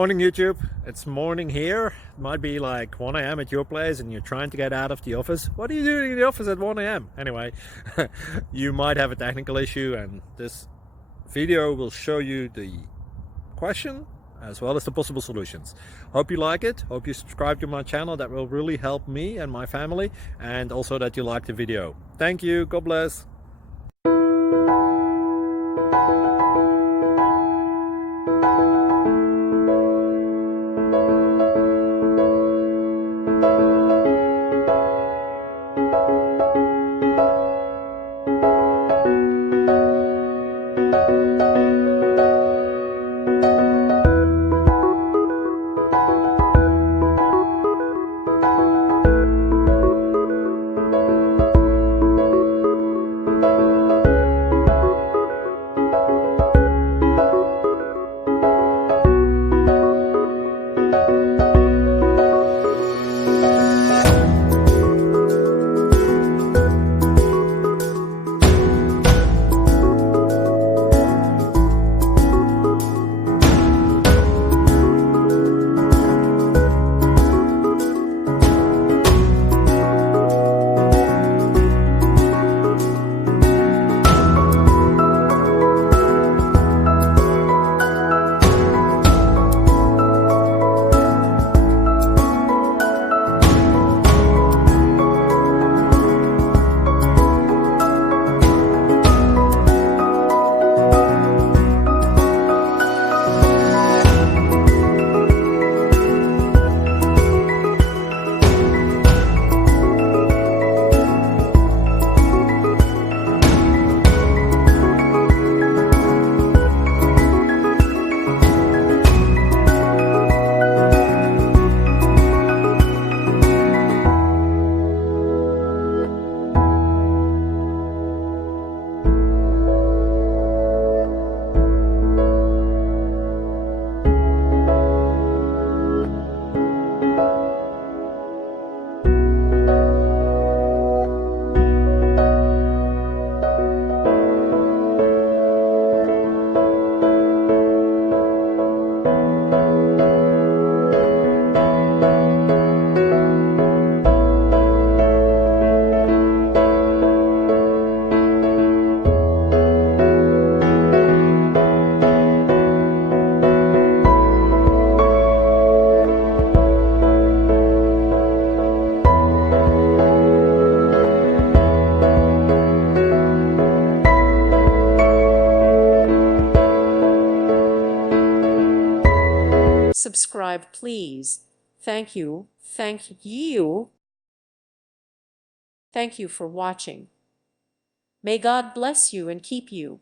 Morning YouTube, it's morning here. It might be like 1 a.m. at your place and you're trying to get out of the office. What are you doing in the office at 1 a.m.? Anyway, you might have a technical issue and this video will show you the question as well as the possible solutions. Hope you like it, hope you subscribe to my channel. That will really help me and my family, and also that you like the video. Thank you, God bless. Subscribe, please. Thank you. Thank you. Thank you for watching. May God bless you and keep you.